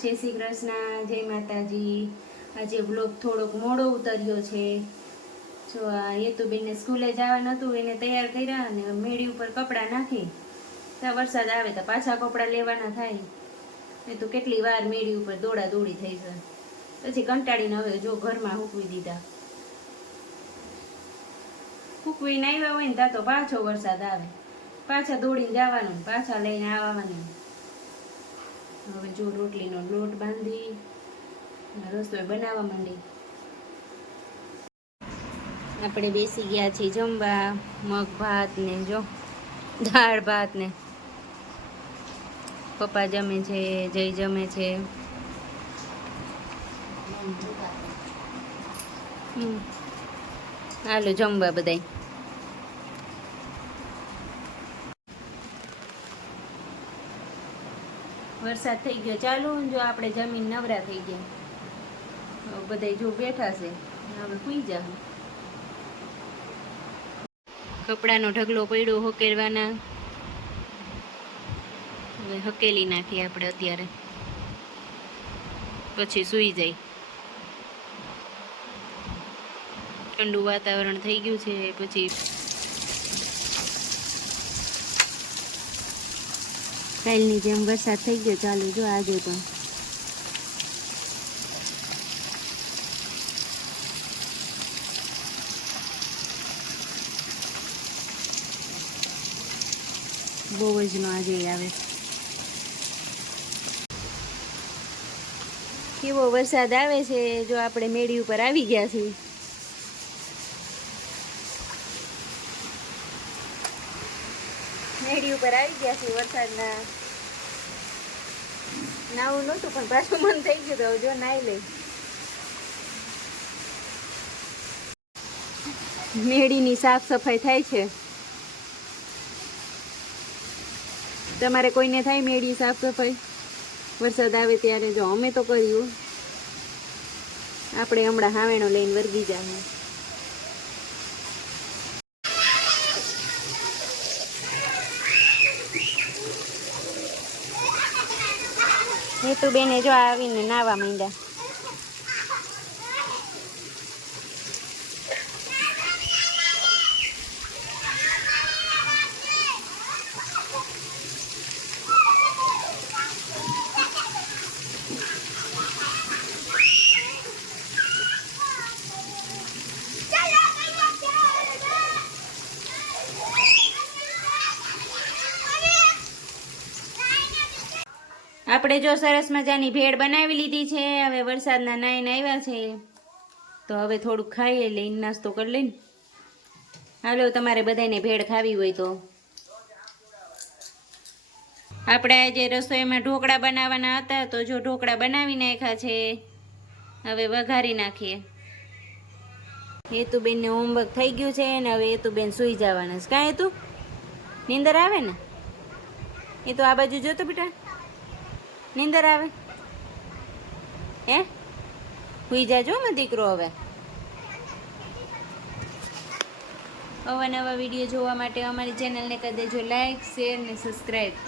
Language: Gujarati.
જય શ્રી કૃષ્ણ, જય માતાજી। આજે બ્લોગ થોડોક મોડો ઉતર્યો છે। જો આ હેતુબેનને સ્કૂલે જવાનું હતું, એને તૈયાર કર્યા અને મેળી ઉપર કપડાં નાખી। ત્યાં વરસાદ આવે તો પાછા કપડાં લેવાના થાય। એ તો કેટલી વાર મેળી ઉપર દોડા દોડી થઈ છે। પછી કંટાળીને હવે જો ઘરમાં સૂકવી દીધા। સૂકવીને આવ્યા હોય ને ત્યાં તો પાછો વરસાદ આવે, પાછા દોડીને જવાનું, પાછા લઈને આવવાનું। હવે જો રોટલીનો લોટ બાંધી રસોઈ બનાવવા માંડી। આપણે બેસી ગયા છીએ જમવા। મગ ભાત ને જો દાળ ભાત ને પપ્પા જમે છે, જય જમે છે। હાલો જમવા બધાય। વરસાદ થઈ ગયો ચાલુ, જો આપણે જમીન નવરા થઈ ગયા। બધાય જો બેઠા છે, હવે સુઈ જાવ। કપડાનો ઢગલો પડ્યો હકેલવાના, હવે હકેલી નાખીએ આપણે અત્યારે, પછી સૂઈ જાય। ઠંડુ વાતાવરણ થઈ ગયું છે, પછી કાલની જેમ વરસાદ થઈ ગયો ચાલુ, જો આજે તો બહુ જ નો આજે આવે। કેવો વરસાદ આવે છે, જો આપણે મેળી ઉપર આવી ગયા છીએ। મેળી ઉપર આવી ગયા છીએ વરસાદના। નાવું નહોતું પણ પાછું મન થઈ ગયું તો જો નાઈ લઈ। મેળીની સાફ સફાઈ થાય છે। તમારે કોઈને થાય મેળી સાફ સફાઈ વરસાદ આવે ત્યારે? જો અમે તો કર્યું, આપણે હમણાં હાવેણો લઈને વર્ગી જાય। હેતુબેને જો આવીને નાવા માંડ્યા। આપણે જો સરસ મજાની ભેળ બનાવી લીધી છે। હવે વરસાદના નાઈને આવ્યા છે તો હવે થોડુંક ખાઈએ, લઈને નાસ્તો કરી લઈને। હાલો તમારે બધાને ભેળ ખાવી હોય તો। આપણે આજે રસોઈમાં ઢોકળા બનાવવાના હતા તો જો ઢોકળા બનાવી નાખ્યા છે, હવે વઘારી નાખીએ। હેતુબેનને હોમવર્ક થઈ ગયું છે ને હવે હેતુબેન સૂઈ જવાના છે। કાંઈ હેતુ નીંદર આવે ને? એ તો આ બાજુ જોતો બેટા, નીંદર આવે હે? સુઈ જાજો માં દીકરો। હવે અવાનવા વિડીયો જોવા માટે અમારી ચેનલને કરી દેજો લાઈક, શેર ને સબસ્ક્રાઈબ।